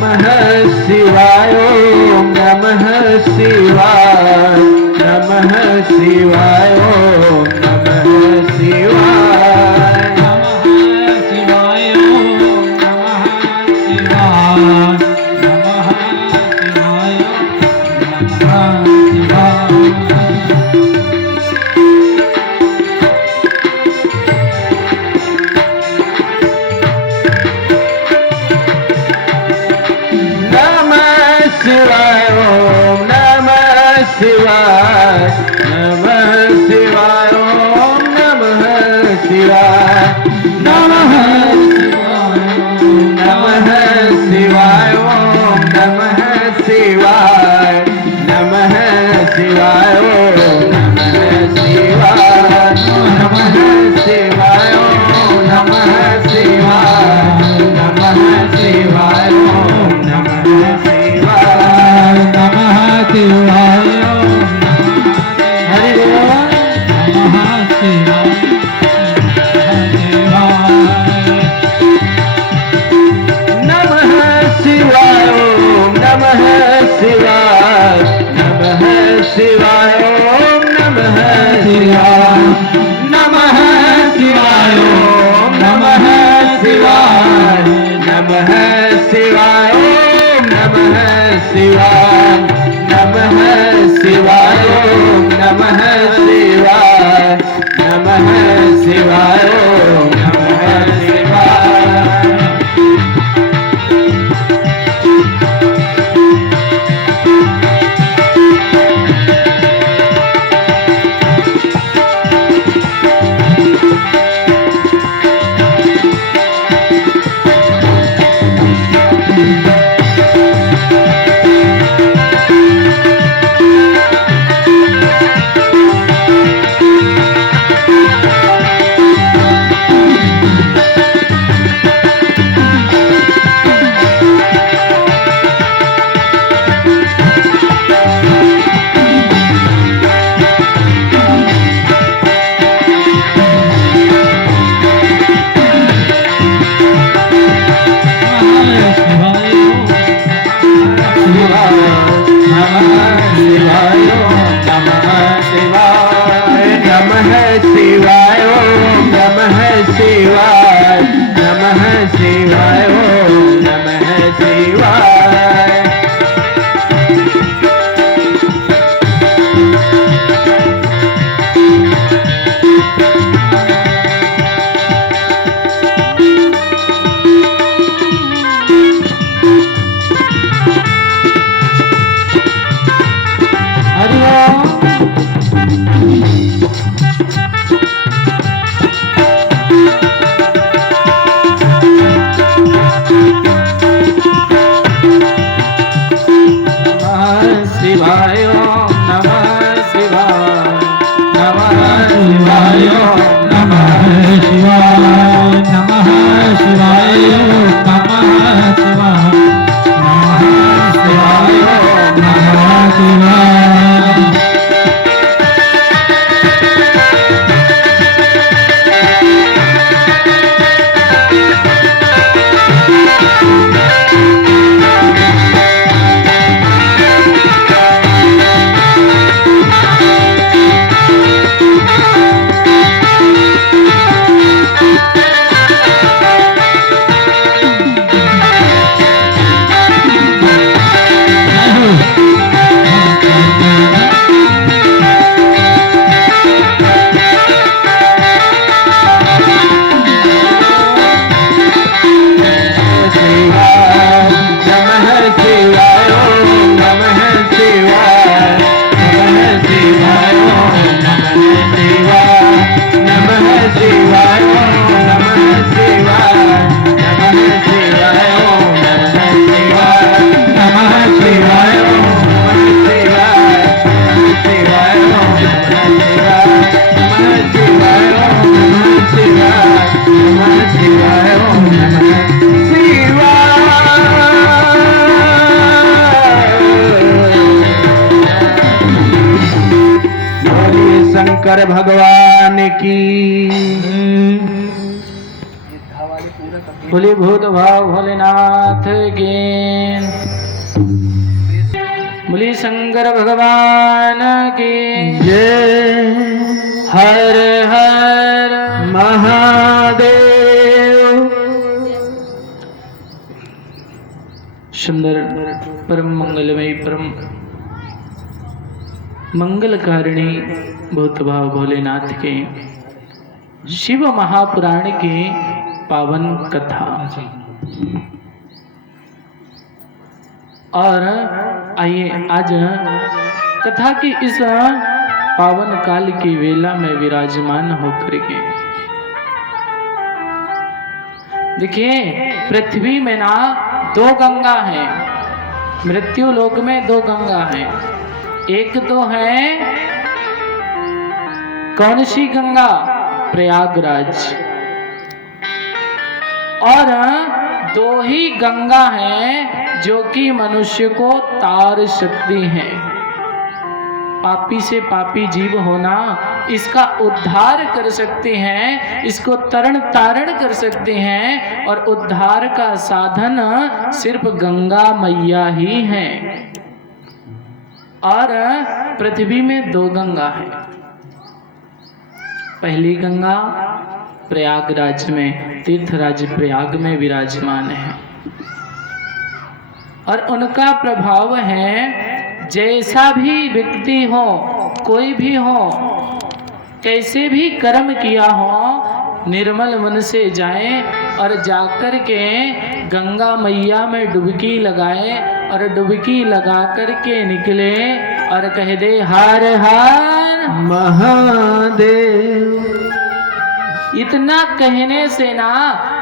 नमः शिवाय ओम नमः शिवाय नमः शिवाय ओम नमः शिवाय नमः शिवाय ओम नमः शिवाय नमः शिवाय नमः शिवाय ओम नमः शिवाय नमः शिवाय ओम नमः शिवाय नमः शिवाय ओम नमः शिवाय नमः शिवाय ओम नमः शिवाय नमः शिवाय ओम नमः शिवाय नमः शिवाय ओम नमः शिवाय नमः शिवाय हरि बोल नमः शिवाय नमः शिवाय ओम नमः शिवाय नमः शिवाय ओम नमः शिवाय नमः शिवाय ओम नमः शिवाय नमः शिवाय ओम नमः शिवाय नमः शिवाय ओम नमः शिवाय नमः शिवाय ओम नमः शिवाय शिवाय ओम नमः शिवाय नमः शिवाय ओम नमः शिवाय हरि ओम शिवाय ओम नमः शिवाय नमः शिवाय ओम नमः शिवाय नमः शिवाय नमः शिवाय नमः शिवाय नमः शिवाय शंकर भगवान की। बोले भूत भाव भोलेनाथ की, बोले शंकर भगवान की जय। हर हर महादेव। सुंदर परम मंगलमय परम मंगलकारिणी भूत भाव भोलेनाथ के शिव महापुराण की पावन कथा। और आइए आज कथा की इस पावन काल की वेला में विराजमान होकर के देखिए, पृथ्वी में ना दो गंगा हैं, मृत्यु लोक में दो गंगा हैं। एक तो है कौन सी गंगा? प्रयागराज। और दो ही गंगा हैं जो कि मनुष्य को तार सकती हैं। पापी से पापी जीव होना इसका उद्धार कर सकते हैं, इसको तरण तारण कर सकते हैं। और उद्धार का साधन सिर्फ गंगा मैया ही है। और पृथ्वी में दो गंगा है। पहली गंगा प्रयागराज में, तीर्थराज प्रयाग में विराजमान है। और उनका प्रभाव है, जैसा भी व्यक्ति हो, कोई भी हो, कैसे भी कर्म किया हो, निर्मल मन से जाए और जाकर के गंगा मैया में डुबकी लगाए और डुबकी लगा करके निकले और कह दे हर हर महादेव। इतना कहने से ना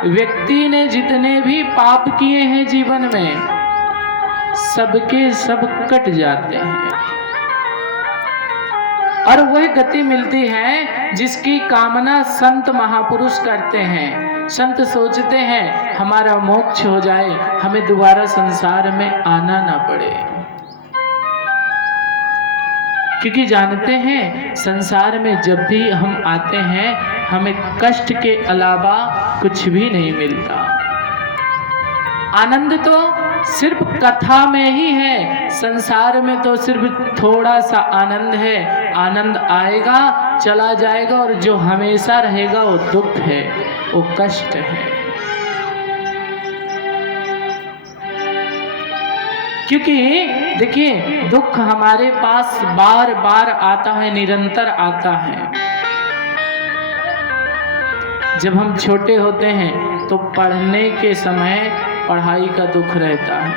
व्यक्ति ने जितने भी पाप किए हैं जीवन में सबके सब कट जाते हैं। और वह गति मिलती है जिसकी कामना संत महापुरुष करते हैं। संत सोचते हैं हमारा मोक्ष हो जाए, हमें दोबारा संसार में आना ना पड़े, क्योंकि जानते हैं संसार में जब भी हम आते हैं हमें कष्ट के अलावा कुछ भी नहीं मिलता। आनंद तो सिर्फ कथा में ही है, संसार में तो सिर्फ थोड़ा सा आनंद है। आनंद आएगा चला जाएगा, और जो हमेशा रहेगा वो दुख है, वो कष्ट है। क्योंकि देखिए, दुख हमारे पास बार बार आता है, निरंतर आता है। जब हम छोटे होते हैं तो पढ़ने के समय पढ़ाई का दुख रहता है,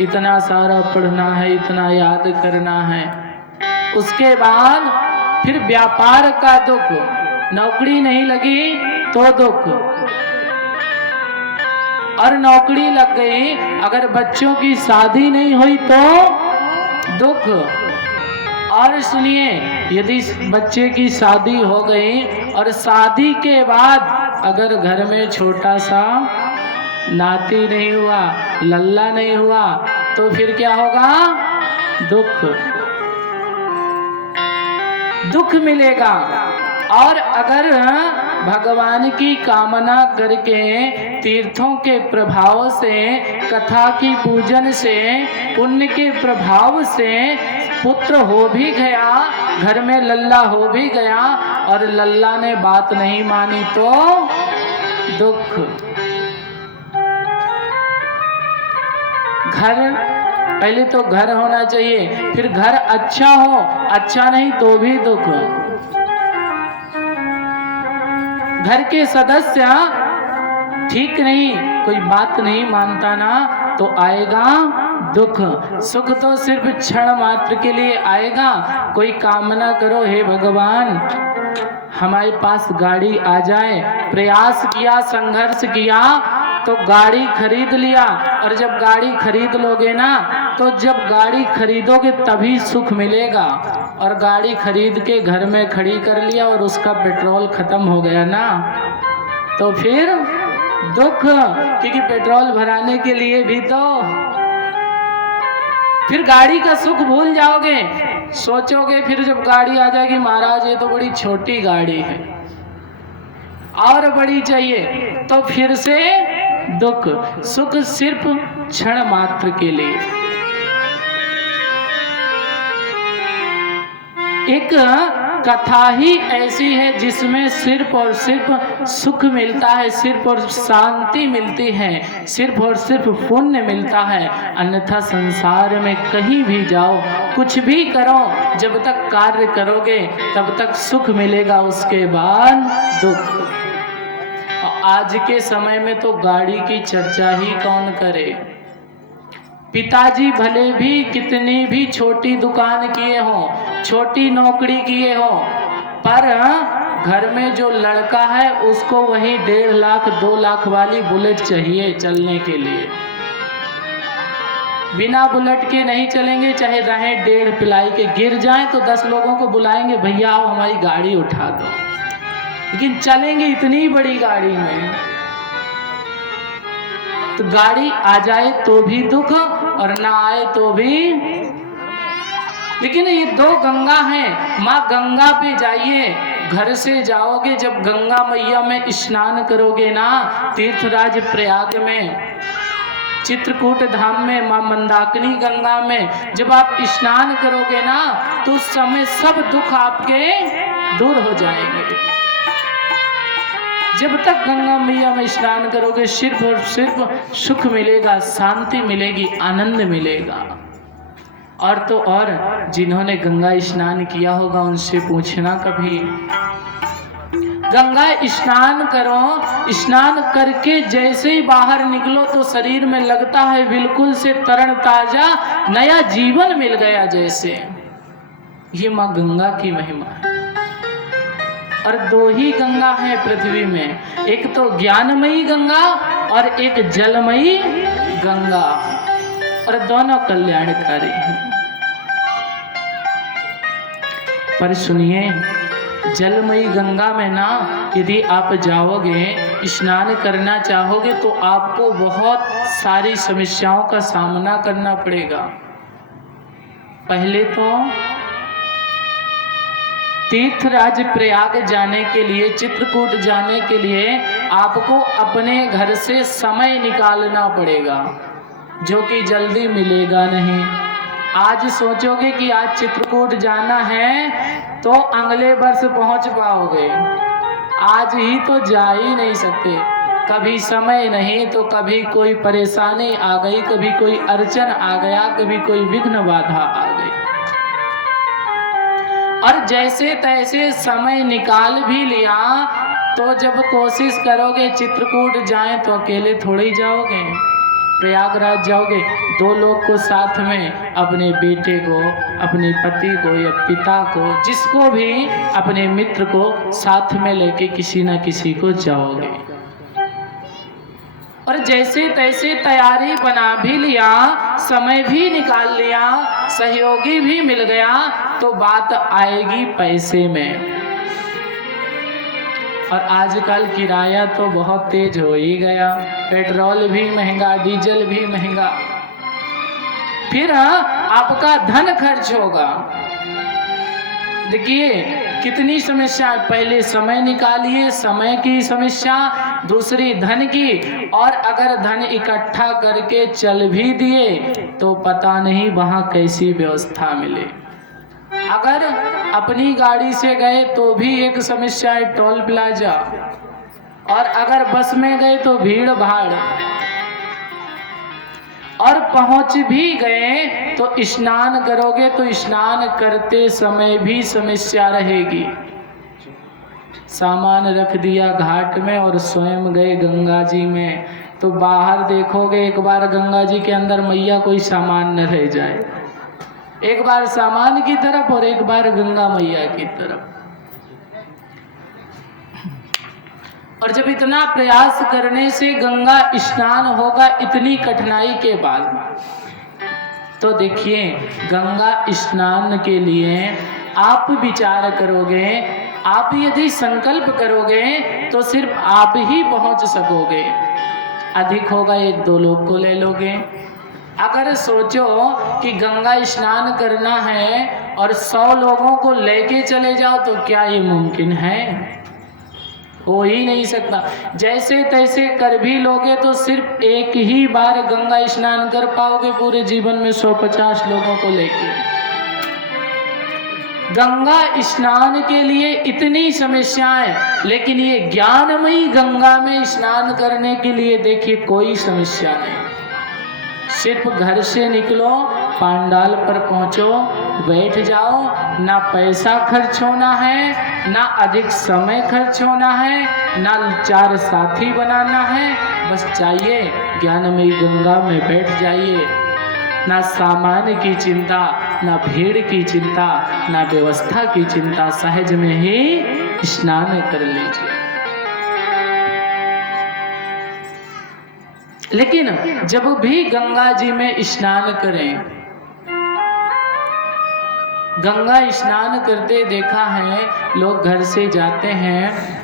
इतना सारा पढ़ना है, इतना याद करना है। उसके बाद फिर व्यापार का दुख, नौकरी नहीं लगी तो दुख, और नौकरी लग गई, अगर बच्चों की शादी नहीं हुई तो दुख। और सुनिए, यदि बच्चे की शादी हो गई और शादी के बाद अगर घर में छोटा सा नाती नहीं हुआ, लल्ला नहीं हुआ, तो फिर क्या होगा? दुख, दुख मिलेगा। और अगर भगवान की कामना करके तीर्थों के प्रभाव से, कथा की पूजन से, पुण्य के प्रभाव से पुत्र हो भी गया, घर में लल्ला हो भी गया, और लल्ला ने बात नहीं मानी तो दुख। घर, पहले तो घर होना चाहिए, फिर घर अच्छा हो, अच्छा नहीं तो भी दुख। घर के सदस्य ठीक नहीं, कोई बात नहीं मानता ना, तो आएगा दुख। सुख तो सिर्फ क्षण मात्र के लिए आएगा। कोई कामना करो, हे भगवान हमारे पास गाड़ी आ जाए, प्रयास किया, संघर्ष किया तो गाड़ी खरीद लिया। और जब गाड़ी खरीद लोगे ना, तो जब गाड़ी खरीदोगे तभी सुख मिलेगा। और गाड़ी खरीद के घर में खड़ी कर लिया और उसका पेट्रोल खत्म हो गया ना, तो फिर दुख, क्योंकि पेट्रोल भराने के लिए भी तो फिर गाड़ी का सुख भूल जाओगे। सोचोगे फिर जब गाड़ी आ जाएगी, महाराज ये तो बड़ी छोटी गाड़ी है, और बड़ी चाहिए तो फिर से दुख। सुख सिर्फ क्षण मात्र के लिए। एक कथा ही ऐसी है जिसमें सिर्फ और सिर्फ सुख मिलता है, सिर्फ और शांति मिलती है, सिर्फ और सिर्फ पुण्य मिलता है। अन्यथा संसार में कहीं भी जाओ, कुछ भी करो, जब तक कार्य करोगे तब तक सुख मिलेगा, उसके बाद दुख। और आज के समय में तो गाड़ी की चर्चा ही कौन करे। पिताजी भले भी कितनी भी छोटी दुकान किए हों, छोटी नौकरी किए हों, पर घर में जो लड़का है उसको वही 1.5 लाख 2 लाख वाली बुलेट चाहिए चलने के लिए। बिना बुलेट के नहीं चलेंगे, चाहे रहे 1.5 पिलाई के। गिर जाएं तो 10 लोगों को बुलाएंगे, भैया आओ हमारी गाड़ी उठा दो, लेकिन चलेंगे इतनी बड़ी गाड़ी में। तो गाड़ी आ जाए तो भी दुख और ना आए तो भी। लेकिन ये 2 गंगा हैं। माँ गंगा पे जाइए, घर से जाओगे, जब गंगा मैया में स्नान करोगे ना, तीर्थराज प्रयाग में, चित्रकूट धाम में, माँ मंदाकिनी गंगा में जब आप स्नान करोगे ना, तो उस समय सब दुख आपके दूर हो जाएंगे। जब तक गंगा मैया में स्नान करोगे सिर्फ और सिर्फ सुख मिलेगा, शांति मिलेगी, आनंद मिलेगा। और तो और जिन्होंने गंगा स्नान किया होगा उनसे पूछना कभी। गंगा स्नान करो, स्नान करके जैसे ही बाहर निकलो तो शरीर में लगता है बिल्कुल से तरण ताजा नया जीवन मिल गया जैसे। ये माँ गंगा की महिमा है। और 2 ही गंगा है पृथ्वी में, एक तो ज्ञानमयी गंगा और एक जलमयी गंगा, और दोनों कल्याणकारी हैं। पर सुनिए, जलमयी गंगा में ना यदि आप जाओगे, स्नान करना चाहोगे तो आपको बहुत सारी समस्याओं का सामना करना पड़ेगा। पहले तो तीर्थराज प्रयाग जाने के लिए, चित्रकूट जाने के लिए आपको अपने घर से समय निकालना पड़ेगा, जो कि जल्दी मिलेगा नहीं। आज सोचोगे कि आज चित्रकूट जाना है तो अगले वर्ष पहुंच पाओगे, आज ही तो जा ही नहीं सकते। कभी समय नहीं तो कभी कोई परेशानी आ गई, कभी कोई अड़चन आ गया, कभी कोई विघ्न बाधा आ गई। और जैसे तैसे समय निकाल भी लिया तो जब कोशिश करोगे चित्रकूट जाएं तो अकेले थोड़े ही जाओगे। प्रयागराज जाओगे 2 लोग को साथ में, अपने बेटे को, अपने पति को या पिता को, जिसको भी, अपने मित्र को साथ में लेके किसी न किसी को जाओगे। और जैसे तैसे तैयारी बना भी लिया, समय भी निकाल लिया, सहयोगी भी मिल गया, तो बात आएगी पैसे में। और आजकल किराया तो बहुत तेज हो ही गया, पेट्रोल भी महंगा, डीजल भी महंगा, फिर आपका धन खर्च होगा। देखिए कितनी समस्या, पहले समय निकालिए, समय की समस्या, दूसरी धन की, और अगर धन इकट्ठा करके चल भी दिए तो पता नहीं वहाँ कैसी व्यवस्था मिले। अगर अपनी गाड़ी से गए तो भी एक समस्या है, टोल प्लाजा, और अगर बस में गए तो भीड़ भाड़, और पहुंच भी गए तो स्नान करोगे तो स्नान करते समय भी समस्या रहेगी। सामान रख दिया घाट में और स्वयं गए गंगा जी में, तो बाहर देखोगे एक बार गंगा जी के अंदर मैया कोई सामान न रह जाए, एक बार सामान की तरफ और एक बार गंगा मैया की तरफ। और जब इतना प्रयास करने से गंगा स्नान होगा इतनी कठिनाई के बाद, तो देखिए गंगा स्नान के लिए आप विचार करोगे, आप यदि संकल्प करोगे तो सिर्फ आप ही पहुंच सकोगे, अधिक होगा 1-2 लोग को ले लोगे। अगर सोचो कि गंगा स्नान करना है और 100 लोगों को लेके चले जाओ तो क्या ये मुमकिन है? हो ही नहीं सकता। जैसे तैसे कर भी लोगे तो सिर्फ एक ही बार गंगा स्नान कर पाओगे पूरे जीवन में 150 लोगों को लेके। गंगा स्नान के लिए इतनी समस्याएं, लेकिन ये ज्ञानमयी गंगा में स्नान करने के लिए देखिए कोई समस्या नहीं। सिर्फ घर से निकलो, पांडाल पर पहुंचो, बैठ जाओ, ना पैसा खर्च होना है, ना अधिक समय खर्च होना है, ना 4 साथी बनाना है, बस चाहिए ज्ञानमयी गंगा में बैठ जाइए। ना सामान की चिंता, ना भीड़ की चिंता, ना व्यवस्था की चिंता, सहज में ही स्नान कर लीजिए। लेकिन जब भी गंगा जी में स्नान करें, गंगा स्नान करते देखा है लोग घर से जाते हैं,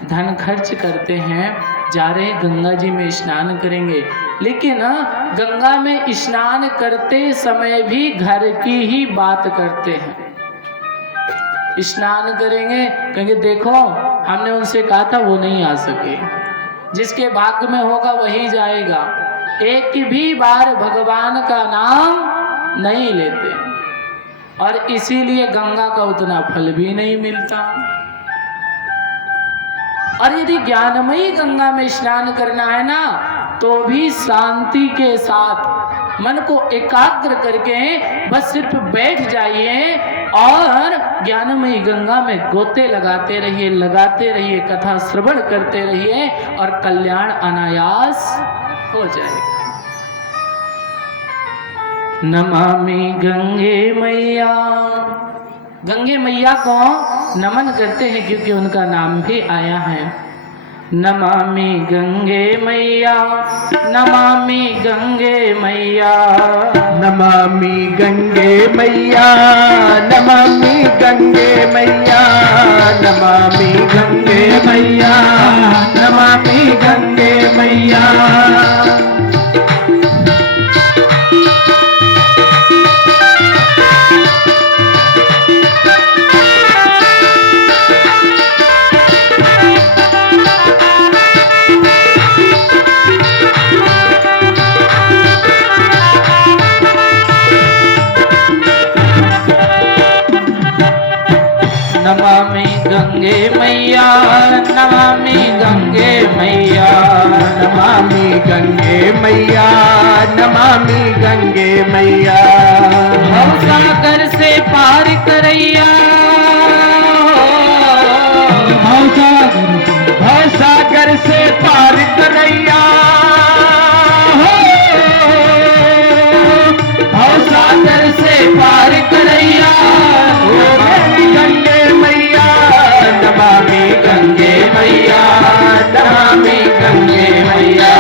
धन खर्च करते हैं, जा रहे गंगा जी में स्नान करेंगे, लेकिन गंगा में स्नान करते समय भी घर की ही बात करते हैं। स्नान करेंगे, कहेंगे देखो हमने उनसे कहा था वो नहीं आ सके, जिसके भाग्य में होगा वही जाएगा। एक भी बार भगवान का नाम नहीं लेते और इसीलिए गंगा का उतना फल भी नहीं मिलता। और यदि ज्ञानमयी गंगा में स्नान करना है ना, तो भी शांति के साथ मन को एकाग्र करके बस सिर्फ बैठ जाइए और ज्ञानमयी गंगा में गोते लगाते रहिए, कथा श्रवण करते रहिए और कल्याण अनायास हो जाएगा। नमामि गंगे मैया, गंगे मैया को नमन करते हैं क्योंकि उनका नाम भी आया है। नमामि गंगे मैया, नमामि गंगे मैया, नमामि गंगे मैया, नमामि गंगे मैया, नमामि गंगे मैया, नमामि गंगे मैया। नमामि गंगे मैया, नमामि गंगे मैया, नमामि गंगे मैया, नमामि गंगे मैया। भवसागर से पार करैया, भवसागर से पार करैया, भवसागर से पार करैया, गंगे मैया, नमामि गंगे मैया, नमामि गंगे मैया।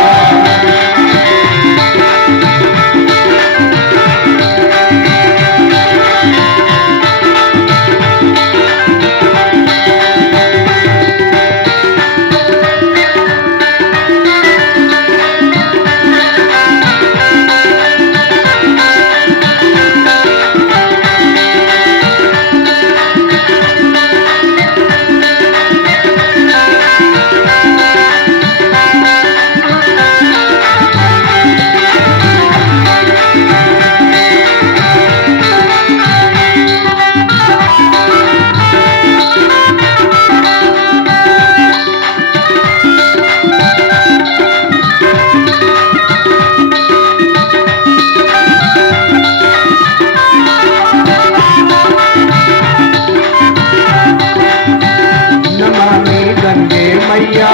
मैया,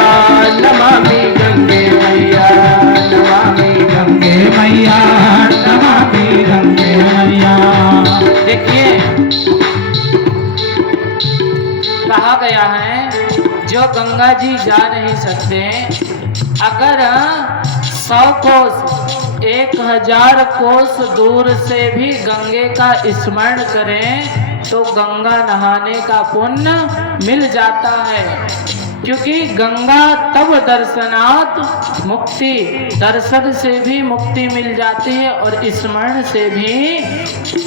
नमामि गंगे मैया, नमामि गंगे मैया, नमामि गंगे मैया। देखिए कहा गया है जो गंगा जी जा नहीं सकते, अगर 100 कोस 1000 कोस दूर से भी गंगे का स्मरण करें तो गंगा नहाने का पुण्य मिल जाता है। क्योंकि गंगा तब दर्शनात् मुक्ति, दर्शन से भी मुक्ति मिल जाती है और स्मरण से भी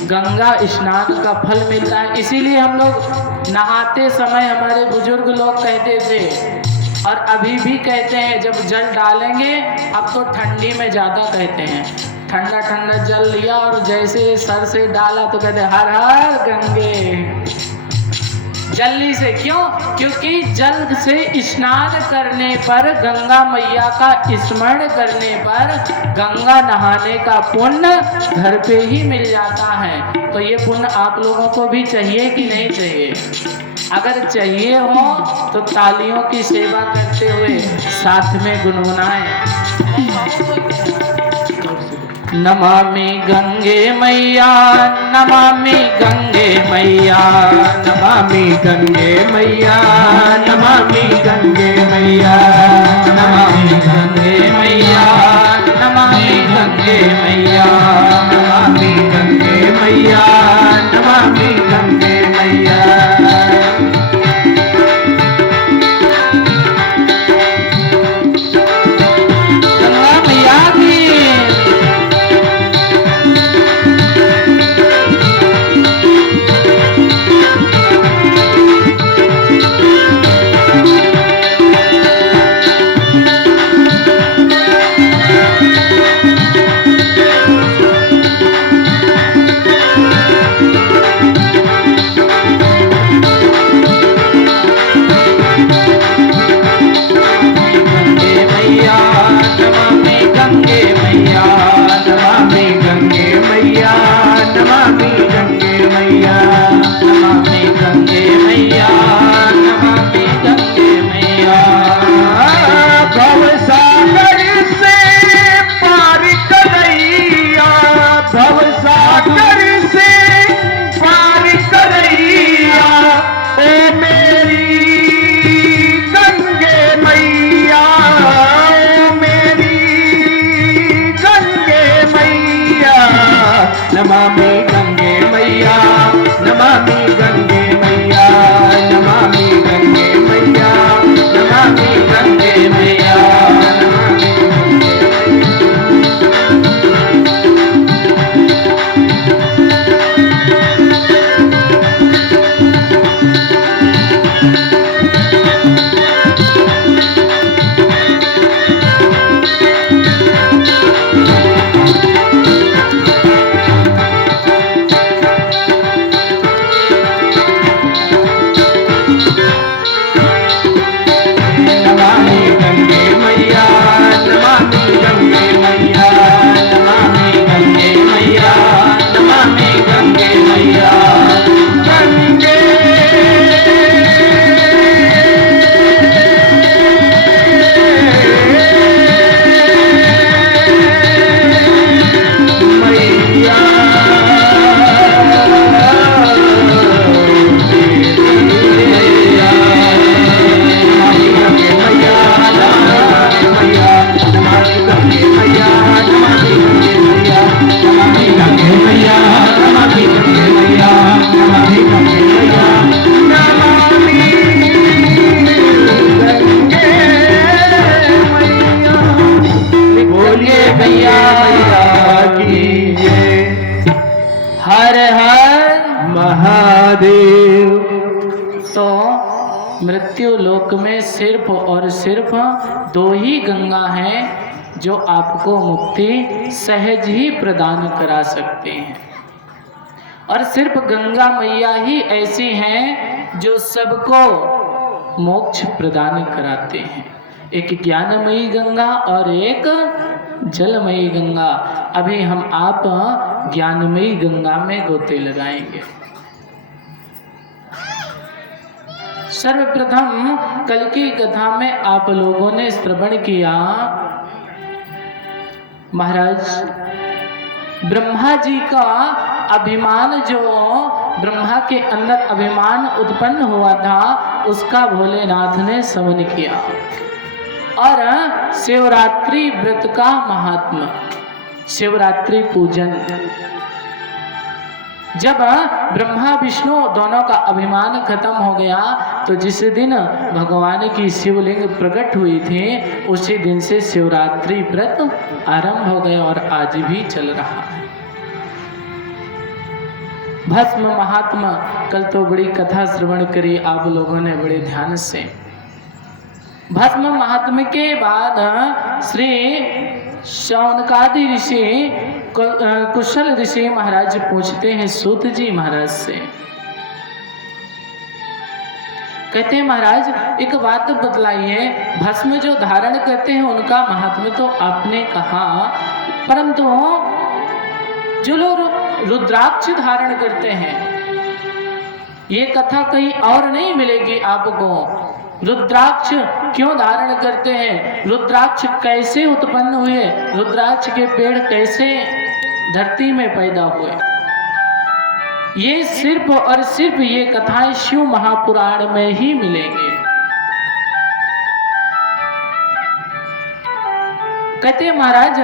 गंगा स्नान का फल मिलता है। इसीलिए हम लोग नहाते समय हमारे बुजुर्ग लोग कहते थे और अभी भी कहते हैं जब जल डालेंगे, अब तो ठंडी में ज़्यादा कहते हैं, ठंडा ठंडा जल लिया और जैसे सर से डाला तो कहते हर हर गंगे, जल्दी से। क्यों? क्योंकि जल से स्नान करने पर, गंगा मैया का स्मरण करने पर गंगा नहाने का पुण्य घर पे ही मिल जाता है। तो ये पुण्य आप लोगों को भी चाहिए कि नहीं चाहिए? अगर चाहिए हो तो तालियों की सेवा करते हुए साथ में गुनगुनाएं। नमामि गंगे मैया, नमामि गंगे मैया, नमामि गंगे मैया, नमामि गंगे मैया, नमामि गंगे मैया, नमामि गंगे मैया, नमामि गंगे मैया, नमामि गंगे मैया। गंगा मैया की नमामि गंगे मैया, नमामि गंगे मैया, नमामि गंगे मैया, नमामि गंगे मैया। हर हर महादेव। तो मृत्यु लोक में सिर्फ और सिर्फ दो ही गंगा हैं जो आपको मुक्ति सहज ही प्रदान करा सकते हैं, और सिर्फ गंगा मैया ही ऐसी हैं जो सबको मोक्ष प्रदान कराते हैं। एक ज्ञानमयी गंगा और एक जलमयी गंगा। अभी हम आप ज्ञानमयी गंगा में गोते लगाएंगे। सर्वप्रथम कल की कथा में आप लोगों ने श्रवण किया, महाराज ब्रह्मा जी का अभिमान, जो ब्रह्मा के अंदर अभिमान उत्पन्न हुआ था, उसका भोलेनाथ ने शमन किया। और शिवरात्रि व्रत का महात्मा, शिवरात्रि पूजन, जब ब्रह्मा विष्णु दोनों का अभिमान खत्म हो गया तो जिस दिन भगवान की शिवलिंग प्रकट हुई थी उसी दिन से शिवरात्रि व्रत आरंभ हो गया और आज भी चल रहा है। भस्म महात्मा, कल तो बड़ी कथा श्रवण करी आप लोगों ने बड़े ध्यान से। भस्म महात्म्य के बाद श्री शौनकादि ऋषि कुशल ऋषि महाराज पूछते हैं सूत जी महाराज से, कहते हैं महाराज एक बात बतलाइए, भस्म जो धारण करते हैं उनका महात्म्य तो आपने कहा, परंतु जो लोग रुद्राक्ष धारण करते हैं ये कथा कहीं और नहीं मिलेगी आपको। रुद्राक्ष क्यों धारण करते हैं, रुद्राक्ष कैसे उत्पन्न हुए, रुद्राक्ष के पेड़ कैसे धरती में पैदा हुए, ये सिर्फ और सिर्फ ये कथाएं शिव महापुराण में ही मिलेंगी। कहते हैं महाराज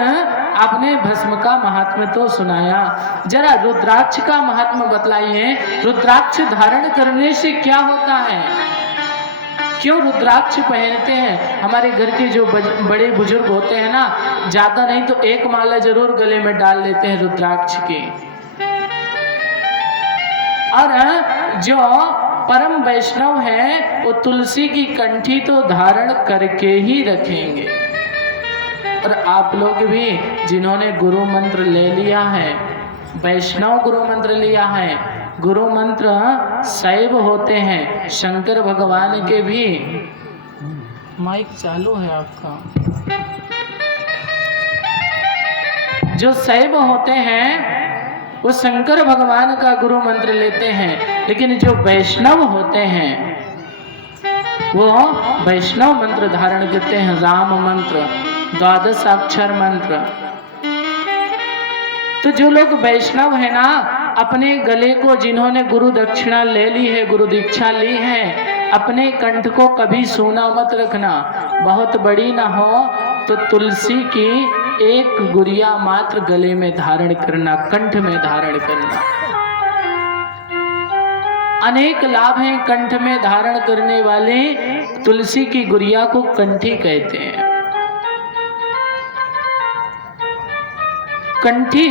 आपने भस्म का महात्म्य तो सुनाया, जरा रुद्राक्ष का महात्म्य बतलाइए, रुद्राक्ष धारण करने से क्या होता है, क्यों रुद्राक्ष पहनते हैं। हमारे घर के जो बड़े बुजुर्ग होते हैं ना, ज्यादा नहीं तो एक माला जरूर गले में डाल लेते हैं रुद्राक्ष की। और जो परम वैष्णव है वो तुलसी की कंठी तो धारण करके ही रखेंगे। और आप लोग भी जिन्होंने गुरु मंत्र ले लिया है, वैष्णव गुरु मंत्र लिया है, गुरु मंत्र शैव होते हैं, शंकर भगवान के भी। माइक चालू है आपका। जो शैव होते हैं वो शंकर भगवान का गुरु मंत्र लेते हैं, लेकिन जो वैष्णव होते हैं वो वैष्णव मंत्र धारण करते हैं, राम मंत्र, 12 अक्षर मंत्र। तो जो लोग वैष्णव है ना, अपने गले को जिन्होंने गुरु दक्षिणा ले ली है, गुरु दीक्षा ली है, अपने कंठ को कभी सूना मत रखना, बहुत बड़ी ना हो तो तुलसी की एक गुड़िया मात्र गले में धारण करना, कंठ में धारण करना। अनेक लाभ हैं कंठ में धारण करने वाले, तुलसी की गुड़िया को कंठी कहते हैं। कंठी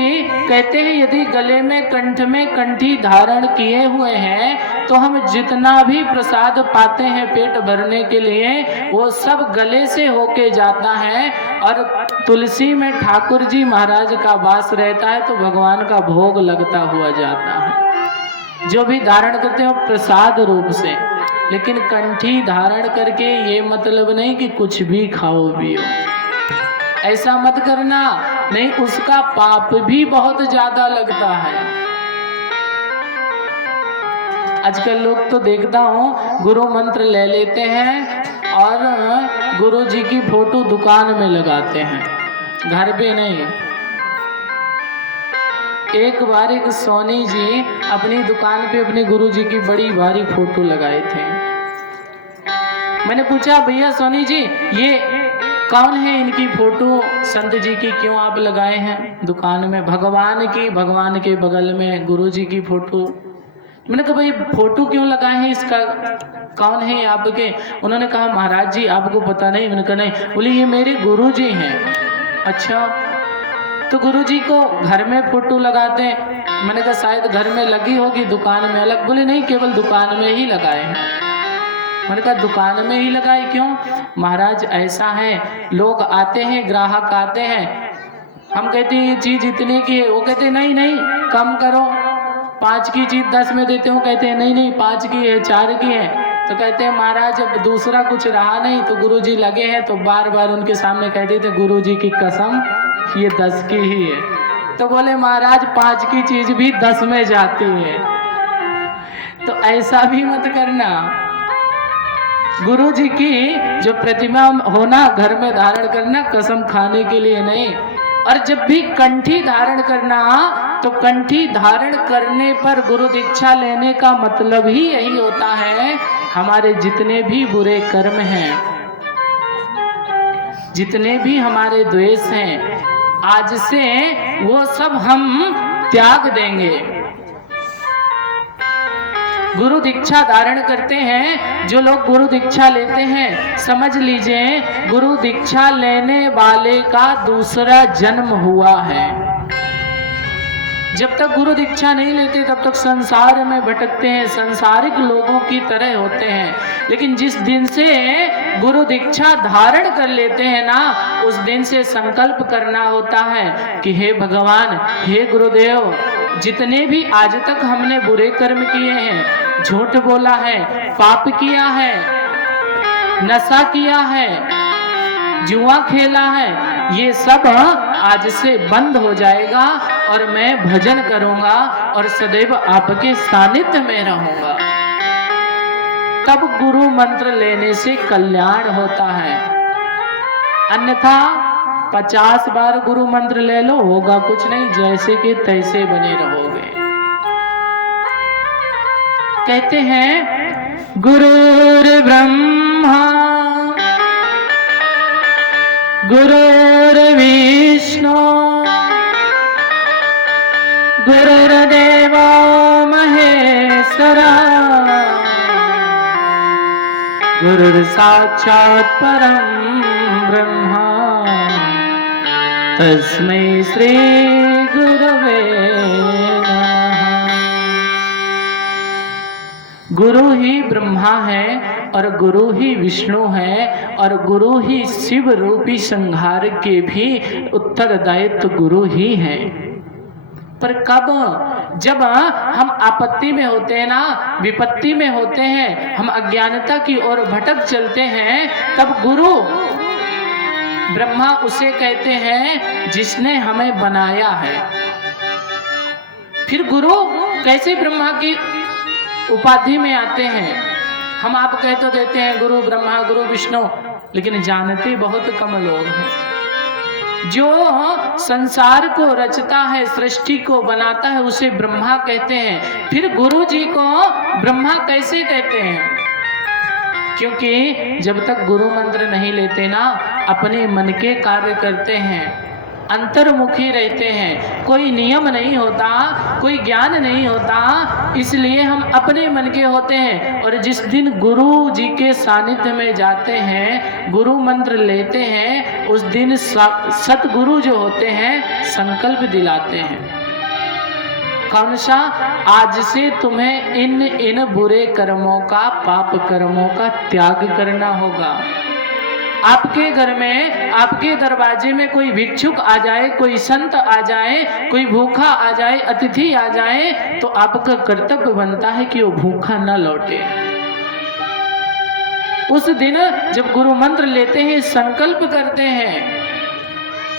कहते हैं यदि गले में कंठ में कंठी धारण किए हुए हैं तो हम जितना भी प्रसाद पाते हैं पेट भरने के लिए वो सब गले से होके जाता है। और तुलसी में ठाकुर जी महाराज का वास रहता है तो भगवान का भोग लगता हुआ जाता है। जो भी धारण करते हैं प्रसाद रूप से, लेकिन कंठी धारण करके ये मतलब नहीं कि कुछ भी खाओ पियो, ऐसा मत करना, नहीं उसका पाप भी बहुत ज्यादा लगता है। आजकल लोग तो देखता हूँ गुरु मंत्र ले लेते हैं और गुरु जी की फोटो दुकान में लगाते हैं, घर पे नहीं। एक बार एक सोनी जी अपनी दुकान पे अपने गुरु जी की बड़ी भारी फोटो लगाए थे। मैंने पूछा भैया सोनी जी ये कौन है, इनकी फोटो संत जी की क्यों आप लगाए हैं दुकान में, भगवान की, भगवान के बगल में गुरु जी की फोटो। मैंने कहा भाई फोटो क्यों लगाए हैं, इसका कौन है आपके। उन्होंने कहा महाराज जी आपको पता नहीं। मैंने कहा नहीं। बोले ये मेरे गुरु जी हैं। अच्छा तो गुरु जी को घर में फोटो लगाते हैं। मैंने कहा शायद घर में लगी होगी, दुकान में अलग। बोले नहीं केवल दुकान में ही लगाए हैं। मैंने कहा दुकान में ही लगाए क्यों। महाराज ऐसा है, लोग आते हैं, ग्राहक आते हैं, हम कहते हैं ये चीज इतने की है, वो कहते हैं नहीं नहीं कम करो, 5 की चीज 10 में देते हो, कहते हैं नहीं नहीं 5 की है, 4 की है। तो कहते हैं महाराज अब दूसरा कुछ रहा नहीं तो गुरुजी लगे हैं, तो बार बार उनके सामने कहते थे गुरुजी की कसम ये 10 की ही है। तो बोले महाराज 5 की चीज भी 10 में जाती है, तो ऐसा भी मत करना। गुरु जी की जो प्रतिमा होना घर में धारण करना, कसम खाने के लिए नहीं। और जब भी कंठी धारण करना तो कंठी धारण करने पर गुरु दीक्षा लेने का मतलब ही यही होता है, हमारे जितने भी बुरे कर्म हैं, जितने भी हमारे द्वेष हैं, आज से वो सब हम त्याग देंगे। गुरु दीक्षा धारण करते हैं जो लोग गुरु दीक्षा लेते हैं, समझ लीजिए गुरु दीक्षा लेने वाले का दूसरा जन्म हुआ है। जब तक गुरु दीक्षा नहीं लेते तब तक संसार में भटकते हैं, संसारिक लोगों की तरह होते हैं। लेकिन जिस दिन से गुरु दीक्षा धारण कर लेते हैं ना, उस दिन से संकल्प करना होता है कि हे भगवान, हे गुरुदेव, जितने भी आज तक हमने बुरे कर्म किए हैं, झूठ बोला है, पाप किया है, नशा किया है, जुआ खेला है, ये सब आज से बंद हो जाएगा और मैं भजन करूंगा और सदैव आपके सानिध्य में रहूंगा। तब गुरु मंत्र लेने से कल्याण होता है। अन्यथा 50 बार गुरु मंत्र ले लो, होगा कुछ नहीं, जैसे कि तैसे बने रहोगे। कहते हैं गुरुर्ब्रह्मा गुरुर्विष्णु गुरुर्देवो महेश्वरा गुरुर्साक्षात् परं ब्रह्मा तस्मै श्री गुरवे नमः। गुरु ही ब्रह्मा है और गुरु ही विष्णु है और गुरु ही शिव रूपी संहार के भी उत्तरदायित्व गुरु ही है। पर कब? जब हम आपत्ति में होते हैं ना, विपत्ति में होते हैं, हम अज्ञानता की ओर भटक चलते हैं, तब गुरु ब्रह्मा उसे कहते हैं जिसने हमें बनाया है। फिर गुरु कैसे ब्रह्मा की उपाधि में आते हैं? हम आप कह तो देते हैं गुरु ब्रह्मा गुरु विष्णु, लेकिन जानते बहुत कम लोग हैं। जो संसार को रचता है, सृष्टि को बनाता है, उसे ब्रह्मा कहते हैं। फिर गुरु जी को ब्रह्मा कैसे कहते हैं? क्योंकि जब तक गुरु मंत्र नहीं लेते ना, अपने मन के कार्य करते हैं, अंतर्मुखी रहते हैं, कोई नियम नहीं होता, कोई ज्ञान नहीं होता, इसलिए हम अपने मन के होते हैं। और जिस दिन गुरु जी के सानिध्य में जाते हैं, गुरु मंत्र लेते हैं, उस दिन सतगुरु जो होते हैं संकल्प दिलाते हैं। कौन सा? आज से तुम्हें इन बुरे कर्मों का, पाप कर्मों का त्याग करना होगा। आपके घर में, आपके दरवाजे में कोई भिक्षुक आ जाए, कोई संत आ जाए, कोई भूखा आ जाए, अतिथि आ जाए, तो आपका कर्तव्य बनता है कि वो भूखा न लौटे। उस दिन जब गुरु मंत्र लेते हैं, संकल्प करते हैं,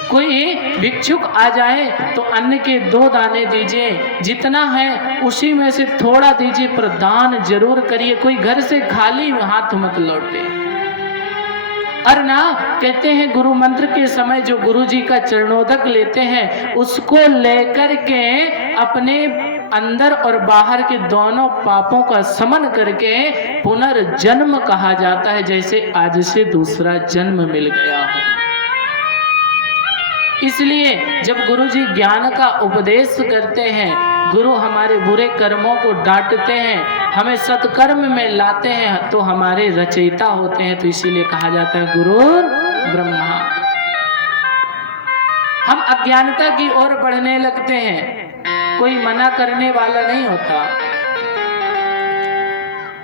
कोई भिक्षुक आ जाए तो अन्न के 2 दाने दीजिए, जितना है उसी में से थोड़ा दीजिए, पर दान जरूर करिए। कोई घर से खाली हाथ मत लौटे। और ना कहते हैं गुरु मंत्र के समय जो गुरु जी का चरणोदक लेते हैं, उसको लेकर के अपने अंदर और बाहर के दोनों पापों का समन करके पुनर्जन्म कहा जाता है, जैसे आज से दूसरा जन्म मिल गया हो। इसलिए जब गुरु जी ज्ञान का उपदेश करते हैं, गुरु हमारे बुरे कर्मों को डांटते हैं, हमें सत्कर्म में लाते हैं, तो हमारे रचयिता होते हैं। तो इसीलिए कहा जाता है गुरु ब्रह्मा। हम अज्ञानता की ओर बढ़ने लगते हैं, कोई मना करने वाला नहीं होता।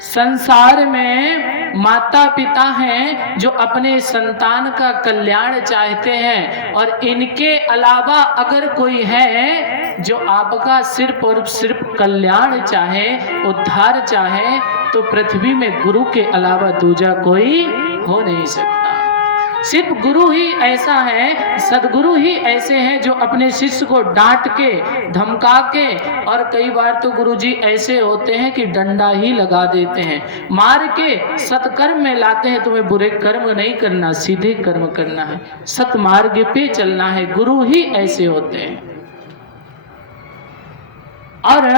संसार में माता पिता हैं जो अपने संतान का कल्याण चाहते हैं, और इनके अलावा अगर कोई है जो आपका सिर्फ और सिर्फ कल्याण चाहे, उद्धार चाहे, तो पृथ्वी में गुरु के अलावा दूजा कोई हो नहीं सकता। सिर्फ गुरु ही ऐसा है, सदगुरु ही ऐसे हैं जो अपने शिष्य को डांट के, धमका के, और कई बार तो गुरु जी ऐसे होते हैं कि डंडा ही लगा देते हैं, मार के सत्कर्म में लाते हैं। तुम्हें बुरे कर्म नहीं करना, सीधे कर्म करना है, सतमार्ग पे चलना है। गुरु ही ऐसे होते हैं। और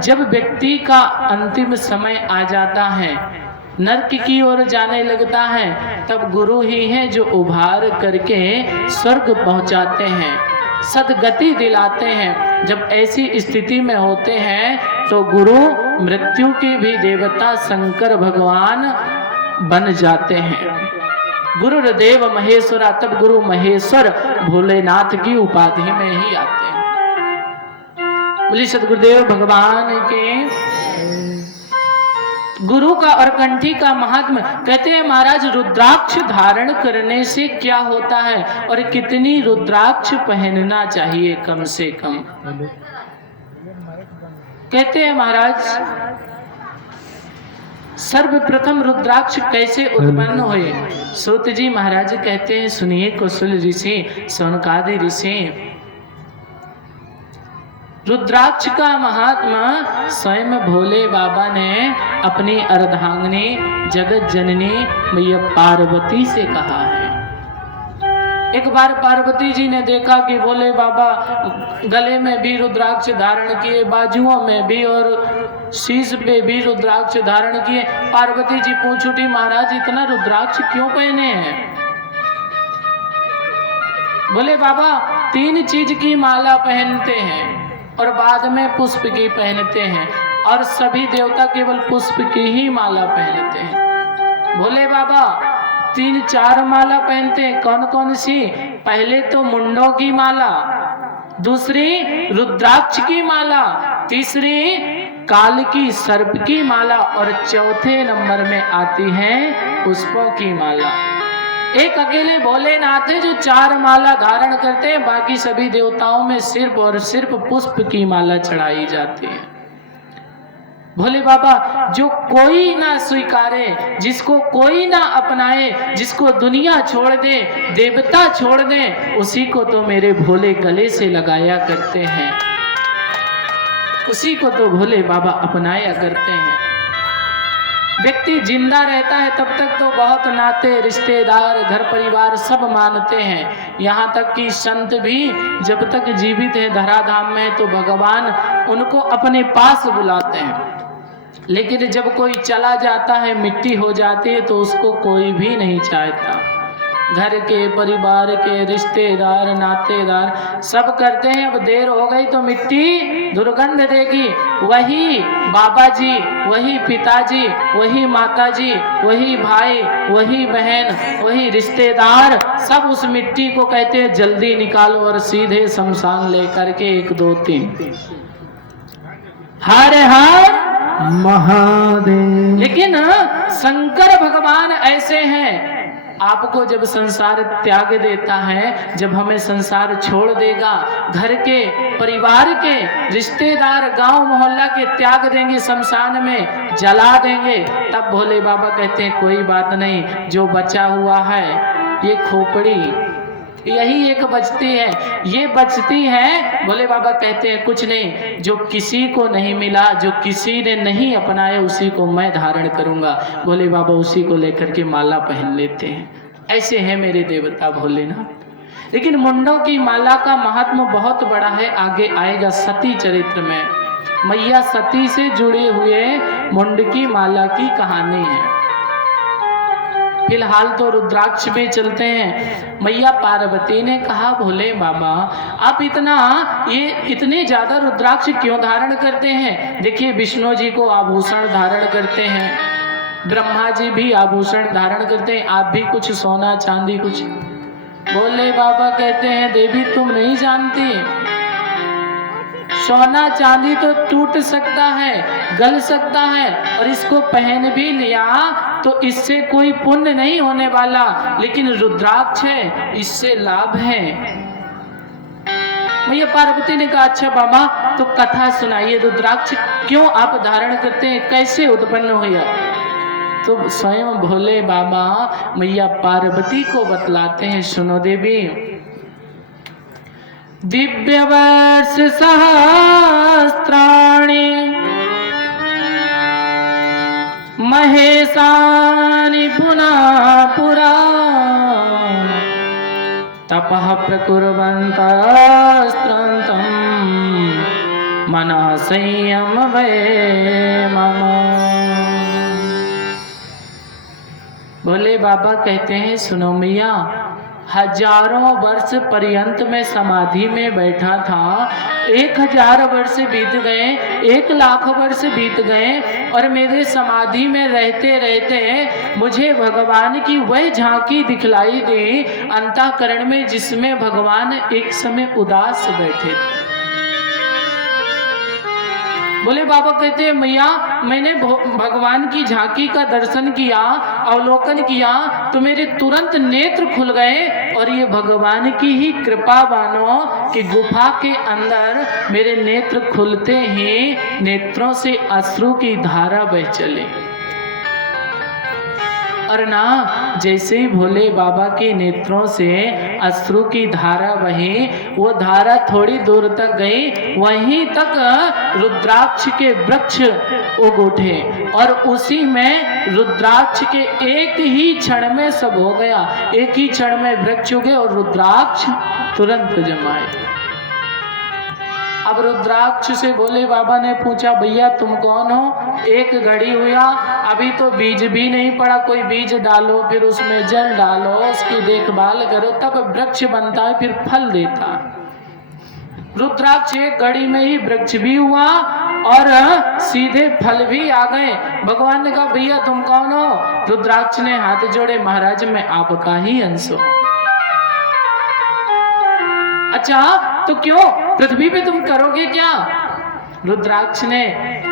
जब व्यक्ति का अंतिम समय आ जाता है, नरक की ओर जाने लगता है, तब गुरु ही हैं जो उभार करके स्वर्ग पहुंचाते हैं, सद्गति दिलाते हैं। जब ऐसी स्थिति में होते हैं तो गुरु मृत्यु के भी देवता शंकर भगवान बन जाते हैं। गुरुर्देव महेश्वरा, तब गुरु महेश्वर भोलेनाथ की उपाधि में ही आते हैं। बोली सदगुरुदेव भगवान के। गुरु का और कंठी का महात्मा कहते हैं महाराज रुद्राक्ष धारण करने से क्या होता है और कितनी रुद्राक्ष पहनना चाहिए कम से कम। कहते हैं महाराज सर्वप्रथम रुद्राक्ष कैसे उत्पन्न हुए। सूत जी महाराज कहते हैं सुनिए कुशल ऋषि सौनकादि ऋषि। रुद्राक्ष का महात्मा स्वयं भोले बाबा ने अपनी अर्धांगिनी जगत जननी मैया पार्वती से कहा है। एक बार पार्वती जी ने देखा कि भोले बाबा गले में भी रुद्राक्ष धारण किए, बाजुओं में भी और शीश पे भी रुद्राक्ष धारण किए। पार्वती जी पूछ उठी महाराज इतना रुद्राक्ष क्यों पहने हैं। भोले बाबा 3 चीज की माला पहनते हैं और बाद में पुष्प की पहनते हैं और सभी देवता केवल पुष्प की ही माला पहनते हैं। भोले बाबा 3-4 माला पहनते हैं। कौन कौन सी? पहले तो मुंडों की माला, दूसरी रुद्राक्ष की माला, तीसरी काल की सर्प की माला और चौथे नंबर में आती है पुष्पों की माला। एक अकेले भोलेनाथ है जो 4 माला धारण करते हैं, बाकी सभी देवताओं में सिर्फ और सिर्फ पुष्प की माला चढ़ाई जाती है। भोले बाबा जो कोई ना स्वीकारे, जिसको कोई ना अपनाए, जिसको दुनिया छोड़ दे, देवता छोड़ दे, उसी को तो मेरे भोले गले से लगाया करते हैं, उसी को तो भोले बाबा अपनाया करते हैं। व्यक्ति जिंदा रहता है तब तक तो बहुत नाते रिश्तेदार घर परिवार सब मानते हैं, यहाँ तक कि संत भी जब तक जीवित है धराधाम में तो भगवान उनको अपने पास बुलाते हैं। लेकिन जब कोई चला जाता है, मिट्टी हो जाती है, तो उसको कोई भी नहीं चाहता। घर के परिवार के रिश्तेदार नातेदार सब करते हैं अब देर हो गई तो मिट्टी दुर्गंध देगी। वही बाबा जी, वही पिताजी, वही माताजी, वही भाई, वही बहन, वही रिश्तेदार सब उस मिट्टी को कहते हैं जल्दी निकालो और सीधे शमशान लेकर के 1 2 3 हर हर महादेव। लेकिन शंकर भगवान ऐसे हैं, आपको जब संसार त्याग देता है, जब हमें संसार छोड़ देगा, घर के परिवार के रिश्तेदार गांव मोहल्ला के त्याग देंगे, शमशान में जला देंगे, तब भोले बाबा कहते हैं कोई बात नहीं, जो बचा हुआ है ये खोपड़ी यही एक बचती है, ये बचती है। भोले बाबा कहते हैं कुछ नहीं, जो किसी को नहीं मिला, जो किसी ने नहीं अपनाया, उसी को मैं धारण करूंगा। भोले बाबा उसी को लेकर के माला पहन लेते हैं। ऐसे हैं मेरे देवता भोलेनाथ। लेकिन मुंडों की माला का महात्मा बहुत बड़ा है, आगे आएगा सती चरित्र में। मैया सती से जुड़े हुए मुंड की माला की कहानी है। फिलहाल तो रुद्राक्ष में चलते हैं। मैया पार्वती ने कहा भोले बाबा आप इतने ज्यादा रुद्राक्ष क्यों धारण करते हैं। देखिए विष्णु जी को आभूषण धारण करते हैं, ब्रह्मा जी भी आभूषण धारण करते हैं, आप भी कुछ सोना चांदी कुछ। भोले बाबा कहते हैं देवी तुम नहीं जानती, सोना चांदी तो टूट सकता है, गल सकता है, और इसको पहन भी लिया तो इससे कोई पुण्य नहीं होने वाला, लेकिन रुद्राक्ष है इससे लाभ है। मैया पार्वती ने कहा अच्छा बाबा तो कथा सुनाइए, रुद्राक्ष क्यों आप धारण करते हैं, कैसे उत्पन्न हुआ। तो स्वयं भोले बाबा मैया पार्वती को बतलाते हैं, सुनो देवी दिव्य वर्ष सहस्त्राणि महेशानि पुनः पुरा तपः प्रकुर्वन्तस्त्रन्तं मनः संयम वै मम। भोले बाबा कहते हैं सुनो मैया, हजारों वर्ष पर्यंत मैं समाधि में बैठा था, 1000 वर्ष बीत गए, 1,00,000 वर्ष बीत गए, और मेरे समाधि में रहते रहते मुझे भगवान की वह झांकी दिखलाई दी अंतःकरण में, जिसमें भगवान एक समय उदास बैठे थे। बोले बाबा कहते हैं मैया मैंने भगवान की झांकी का दर्शन किया, अवलोकन किया तो मेरे तुरंत नेत्र खुल गए और ये भगवान की ही कृपा मानो कि गुफा के अंदर मेरे नेत्र खुलते ही नेत्रों से अश्रु की धारा बह चली। और ना जैसे ही भोले बाबा के नेत्रों से अश्रु की धारा बही, वो धारा थोड़ी दूर तक गई, वहीं तक रुद्राक्ष के वृक्ष उग उठे और उसी में रुद्राक्ष के एक ही क्षण में सब हो गया। एक ही क्षण में वृक्ष उगे और रुद्राक्ष तुरंत जमाए। अब रुद्राक्ष से भोले बाबा ने पूछा भैया तुम कौन हो? एक घड़ी हुआ, अभी तो बीज भी नहीं पड़ा, कोई बीज डालो, फिर उसमें जल डालो, उसकी देखभाल करो, तब वृक्ष बनता है, फिर फल देता। रुद्राक्ष एक घड़ी में ही वृक्ष भी हुआ और सीधे फल भी आ गए। भगवान ने कहा भैया तुम कौन हो? रुद्राक्ष ने हाथ जोड़े, महाराज मैं आपका ही अंश हूं। अच्छा तो क्यों, पृथ्वी पे तुम करोगे क्या? रुद्राक्ष ने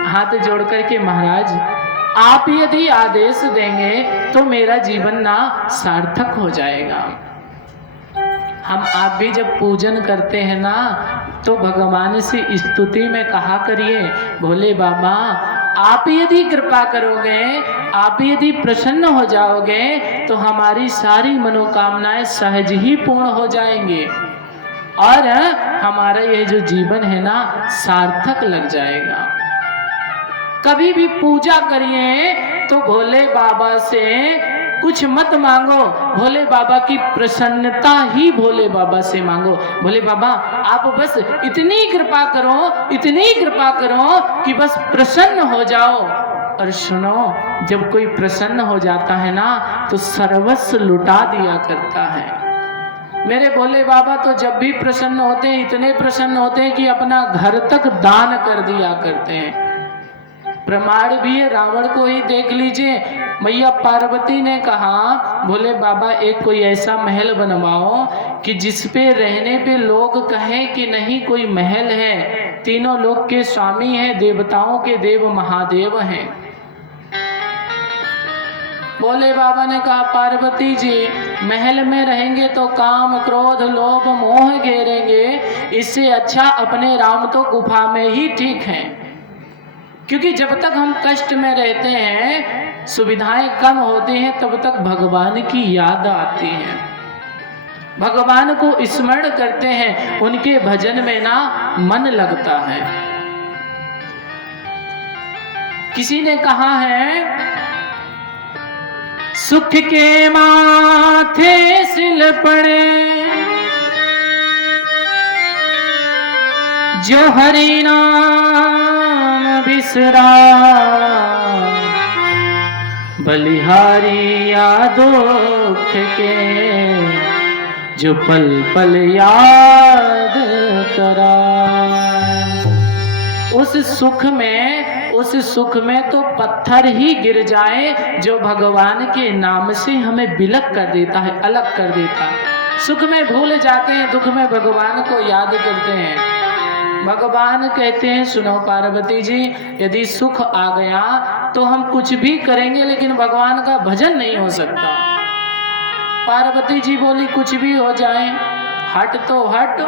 हाथ जोड़ करके, महाराज आप यदि आदेश देंगे तो मेरा जीवन ना सार्थक हो जाएगा। हम आप भी जब पूजन करते हैं ना तो भगवान से स्तुति में कहा करिए भोले बाबा आप यदि कृपा करोगे, आप यदि प्रसन्न हो जाओगे तो हमारी सारी मनोकामनाएं सहज ही पूर्ण हो जाएंगी और हमारा ये जो जीवन है ना सार्थक लग जाएगा। कभी भी पूजा करिए तो भोले बाबा से कुछ मत मांगो, भोले बाबा की प्रसन्नता ही भोले बाबा से मांगो। भोले बाबा आप बस इतनी कृपा करो, इतनी कृपा करो कि बस प्रसन्न हो जाओ। और सुनो, जब कोई प्रसन्न हो जाता है ना तो सर्वस्व लुटा दिया करता है। मेरे भोले बाबा तो जब भी प्रसन्न होते हैं, इतने प्रसन्न होते हैं कि अपना घर तक दान कर दिया करते हैं। प्रमाण भी है, रावण को ही देख लीजिए। मैया पार्वती ने कहा भोले बाबा एक कोई ऐसा महल बनवाओ कि जिसपे रहने पे लोग कहें कि नहीं कोई महल है, तीनों लोक के स्वामी हैं, देवताओं के देव महादेव हैं। भोले बाबा ने कहा पार्वती जी महल में रहेंगे तो काम क्रोध लोभ मोह घेरेंगे, इससे अच्छा अपने राम तो गुफा में ही ठीक है। क्योंकि जब तक हम कष्ट में रहते हैं, सुविधाएं कम होती हैं, तब तक भगवान की याद आती है, भगवान को स्मरण करते हैं, उनके भजन में ना मन लगता है। किसी ने कहा है सुख के माथे सिल पड़े जो हरि नाम बिसरा, बलिहारी या दुख के जो पल पल याद करा। उस सुख में तो पत्थर ही गिर जाए जो भगवान के नाम से हमें बिलक कर देता है, अलग कर देता है। सुख में भूल जाते हैं, दुख में भगवान को याद करते हैं। भगवान कहते हैं सुनो पार्वती जी, यदि सुख आ गया तो हम कुछ भी करेंगे लेकिन भगवान का भजन नहीं हो सकता। पार्वती जी बोली कुछ भी हो जाए, हट तो हट,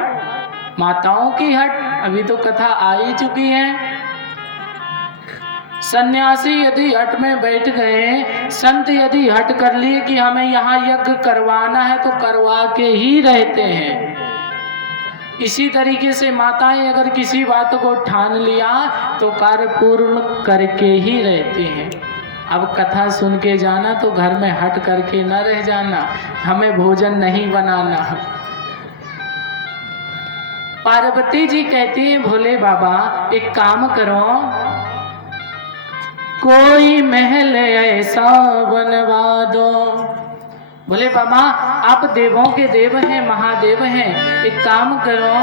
माताओं की हट। अभी तो कथा आ ही चुकी है। सन्यासी यदि हट में बैठ गए, संत यदि हट कर लिए कि हमें यहाँ यज्ञ करवाना है तो करवा के ही रहते हैं। इसी तरीके से माताएं अगर किसी बात को ठान लिया तो कार्य पूर्ण करके ही रहते हैं। अब कथा सुन के जाना तो घर में हट करके न रह जाना, हमें भोजन नहीं बनाना। पार्वती जी कहती है भोले बाबा एक काम करो, कोई महल ऐसा बनवा दो। बोले बाबा आप देवों के देव हैं, महादेव हैं, एक काम करो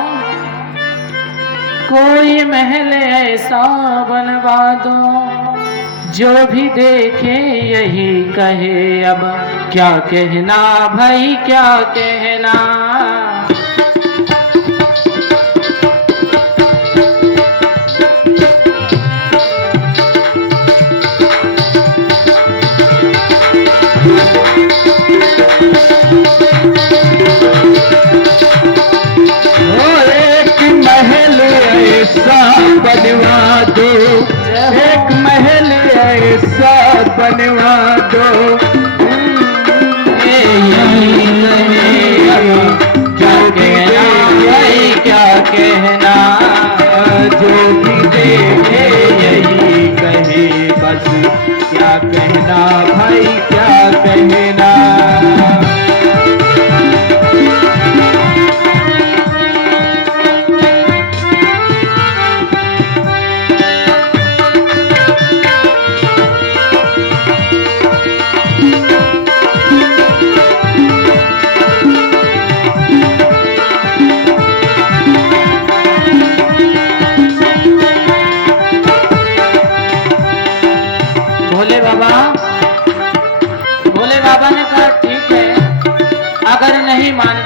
कोई महल ऐसा बनवा दो जो भी देखे यही कहे अब क्या कहना भाई क्या कहना।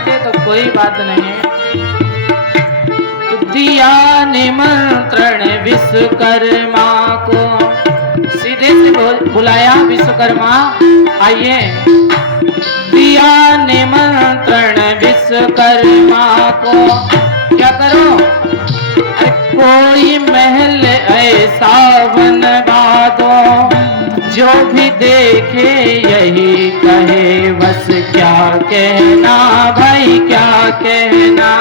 कहते तो कोई बात नहीं। तो दिया निमंत्रण विश्वकर्मा को, सीधे से बुलाया विश्वकर्मा आइए। दिया निमंत्रण विश्वकर्मा को, क्या करो? अरे कोई महल ऐसा बनवा दो, जो भी देखे यही कहे बस, क्या कहना भाई क्या कहना।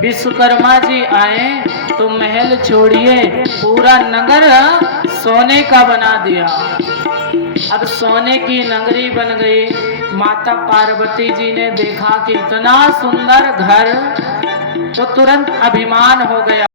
विश्वकर्मा जी आए तो महल छोड़िए, पूरा नगर सोने का बना दिया। अब सोने की नगरी बन गई। माता पार्वती जी ने देखा कि इतना सुंदर घर, तो तुरंत अभिमान हो गया।